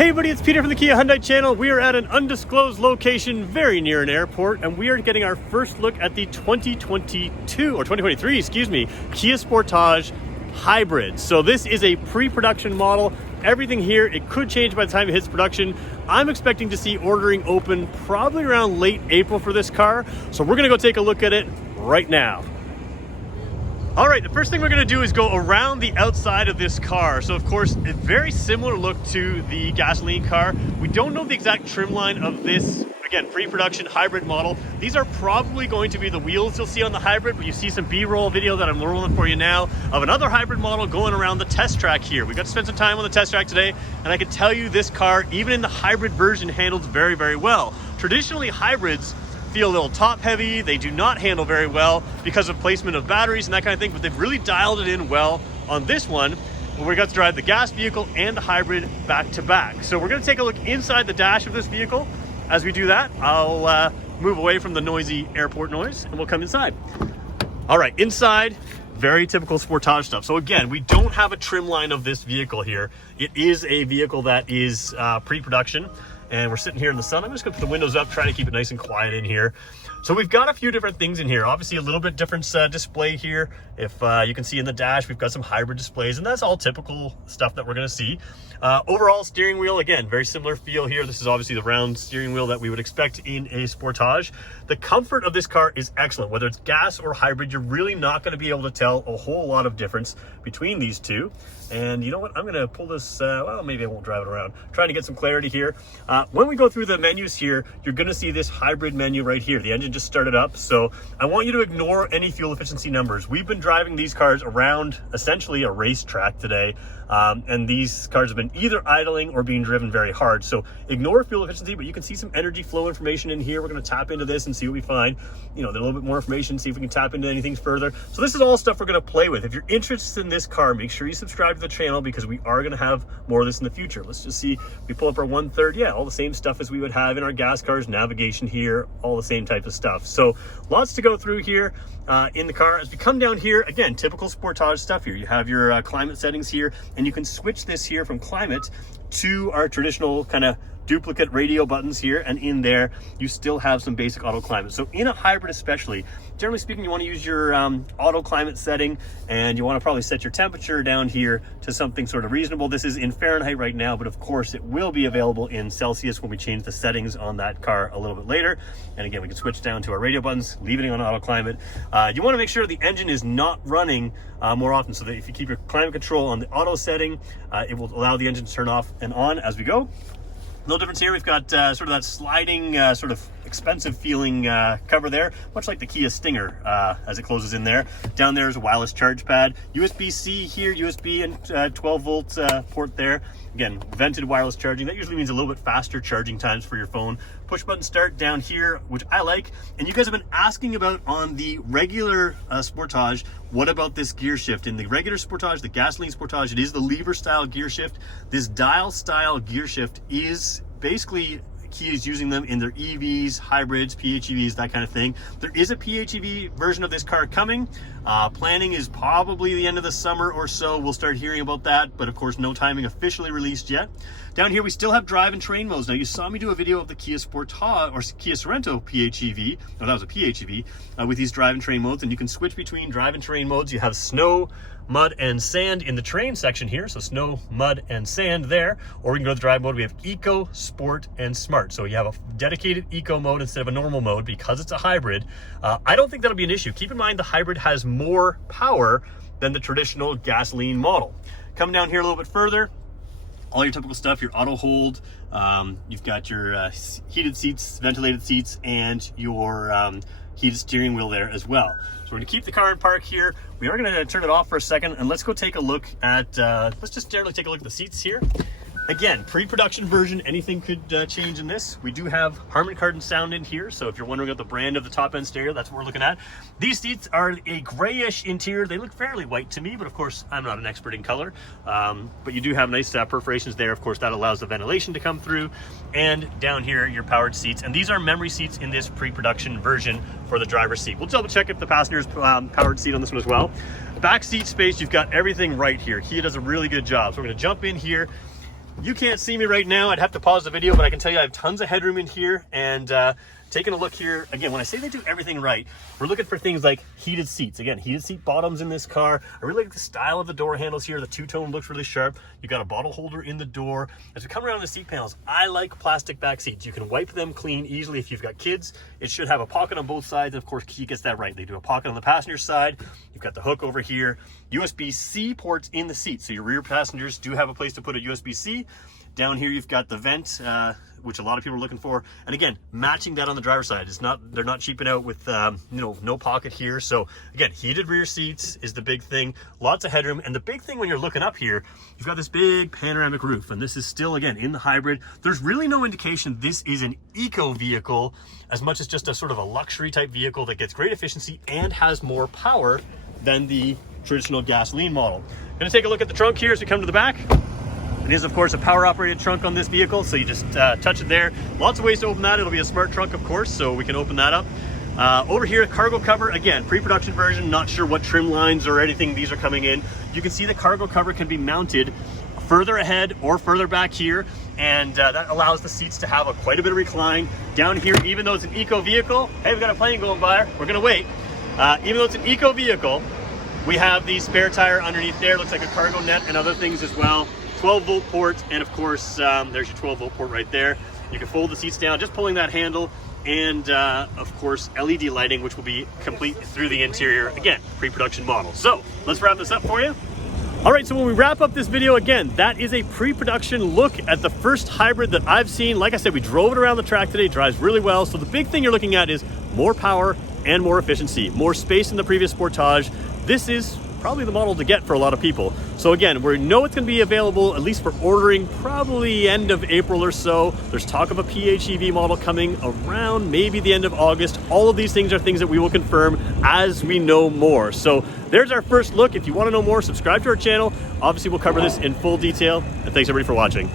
Hey everybody, it's Peter from the Kia Hyundai channel. We are at an undisclosed location very near an airport, and we are getting our first look at the 2023, Kia Sportage Hybrid. So this is a pre-production model. Everything here, it could change by the time it hits production. I'm expecting to see ordering open probably around late April for this car. So we're gonna go take a look at it right now. All right, the first thing we're gonna do is go around the outside of this car. So of course, a very similar look to the gasoline car. We don't know the exact trim line of this, again, pre-production hybrid model. These are probably going to be the wheels you'll see on the hybrid, but you see some B-roll video that I'm rolling for you now of another hybrid model going around the test track here. We got to spend some time on the test track today, and I can tell you this car, even in the hybrid version, handles very, very well. Traditionally, hybrids feel a little top heavy. They do not handle very well because of placement of batteries and that kind of thing, but they've really dialed it in well on this one. We got to drive the gas vehicle and the hybrid back to back. So we're going to take a look inside the dash of this vehicle. As we do that, I'll move away from the noisy airport noise and we'll come inside. All right, inside, very typical Sportage stuff. So again, we don't have a trim line of this vehicle here. It is a vehicle that is pre-production. And we're sitting here in the sun. I'm just gonna put the windows up, trying to keep it nice and quiet in here. So we've got a few different things in here. Obviously a little bit different display here. If you can see in the dash, we've got some hybrid displays, and that's all typical stuff that we're gonna see. Overall steering wheel, again, very similar feel here. This is obviously the round steering wheel that we would expect in a Sportage. The comfort of this car is excellent. Whether it's gas or hybrid, you're really not gonna be able to tell a whole lot of difference between these two. And you know what, I'm gonna pull this, well, maybe I won't drive it around. Trying to get some clarity here. When we go through the menus here, you're gonna see this hybrid menu right here. The engine just started up, so I want you to ignore any fuel efficiency numbers. We've been driving these cars around essentially a racetrack today, and these cars have been either idling or being driven very hard. So ignore fuel efficiency, but you can see some energy flow information in here. We're gonna tap into this and see what we find. You know, there's a little bit more information, see if we can tap into anything further. So this is all stuff we're gonna play with. If you're interested in this car, make sure you subscribe to the channel because we are gonna have more of this in the future. Let's just see, we pull up our 1/3, yeah, all the same stuff as we would have in our gas cars, navigation here, all the same type of stuff. So lots to go through here in the car. As we come down here, again, typical Sportage stuff here. You have your climate settings here, and you can switch this here from climate to our traditional kind of duplicate radio buttons here, and in there you still have some basic auto climate. So in a hybrid especially, generally speaking, you want to use your auto climate setting, and you want to probably set your temperature down here to something sort of reasonable. This is in Fahrenheit right now, but of course it will be available in Celsius when we change the settings on that car a little bit later. And again, we can switch down to our radio buttons, leaving it on auto climate. You want to make sure the engine is not running more often, so that if you keep your climate control on the auto setting, it will allow the engine to turn off and on as we go. No difference here. We've got sort of that sliding, sort of expensive feeling cover there, much like the Kia Stinger as it closes in there. Down there is a wireless charge pad. USB-C here, USB and 12 volt port there. Again, vented wireless charging. That usually means a little bit faster charging times for your phone. Push button start down here, which I like. And you guys have been asking about on the regular Sportage, what about this gear shift? In the regular Sportage, the gasoline Sportage, it is the lever style gear shift. This dial style gear shift is basically Kia is using them in their EVs, hybrids, PHEVs, that kind of thing. There is a PHEV version of this car coming. Planning is probably the end of the summer or so. We'll start hearing about that, but of course no timing officially released yet. Down here we still have drive and train modes. Now you saw me do a video of the Kia Sportage or Kia Sorento PHEV. No, that was a PHEV with these drive and train modes, and you can switch between drive and train modes. You have snow, mud, and sand in the train section here. So snow, mud, and sand there. Or we can go to the drive mode. We have Eco, Sport, and Smart. So you have a dedicated Eco mode instead of a normal mode because it's a hybrid. I don't think that'll be an issue. Keep in mind the hybrid has more power than the traditional gasoline model. Coming down here a little bit further, all your typical stuff, your auto hold, you've got your heated seats, ventilated seats, and your heated steering wheel there as well. So we're gonna keep the car in park here. We are gonna turn it off for a second, and let's go take a look at, let's just generally take a look at the seats here. Again, pre-production version, anything could change in this. We do have Harman Kardon sound in here, so if you're wondering about the brand of the top-end stereo, that's what we're looking at. These seats are a grayish interior. They look fairly white to me, but of course, I'm not an expert in color. But you do have nice perforations there. Of course, that allows the ventilation to come through. And down here, your powered seats. And these are memory seats in this pre-production version for the driver's seat. We'll double check if the passenger's powered seat on this one as well. Back seat space, you've got everything right here. Kia does a really good job. So we're gonna jump in here. You can't see me right now. I'd have to pause the video, but I can tell you I have tons of headroom in here. And taking a look here, again, when I say they do everything right, we're looking for things like heated seats. Again, heated seat bottoms in this car. I really like the style of the door handles here. The two-tone looks really sharp. You got a bottle holder in the door. As we come around the seat panels, I like plastic back seats. You can wipe them clean easily if you've got kids. It should have a pocket on both sides. And of course, Kia gets that right. They do a pocket on the passenger side. You've got the hook over here. USB-C ports in the seat. So your rear passengers do have a place to put a USB-C. Down here, you've got the vent, which a lot of people are looking for. And again, matching that on the driver's side. They're not cheaping out with, no pocket here. So again, heated rear seats is the big thing. Lots of headroom. And the big thing when you're looking up here, you've got this big panoramic roof. And this is still, again, in the hybrid. There's really no indication this is an eco vehicle as much as just a sort of a luxury type vehicle that gets great efficiency and has more power than the traditional gasoline model. Gonna take a look at the trunk here as we come to the back. It is, of course, a power-operated trunk on this vehicle, so you just touch it there. Lots of ways to open that. It'll be a smart trunk, of course, so we can open that up. Over here, cargo cover, again, pre-production version, not sure what trim lines or anything these are coming in. You can see the cargo cover can be mounted further ahead or further back here, and that allows the seats to have quite a bit of recline. Down here, even though it's an eco vehicle, hey, we've got a plane going by, we're gonna wait. Even though it's an eco vehicle, we have the spare tire underneath there. Looks like a cargo net and other things as well. 12-volt port, and of course, there's your 12-volt port right there. You can fold the seats down, just pulling that handle, and of course, LED lighting, which will be complete through the interior. Again, pre-production model. So let's wrap this up for you. All right, so when we wrap up this video, again, that is a pre-production look at the first hybrid that I've seen. Like I said, we drove it around the track today, drives really well. So the big thing you're looking at is more power and more efficiency, more space than the previous Sportage. This is probably the model to get for a lot of people. So again, we know it's going to be available, at least for ordering, probably end of April or so. There's talk of a PHEV model coming around maybe the end of August. All of these things are things that we will confirm as we know more. So there's our first look. If you want to know more, subscribe to our channel. Obviously, we'll cover this in full detail. And thanks everybody for watching.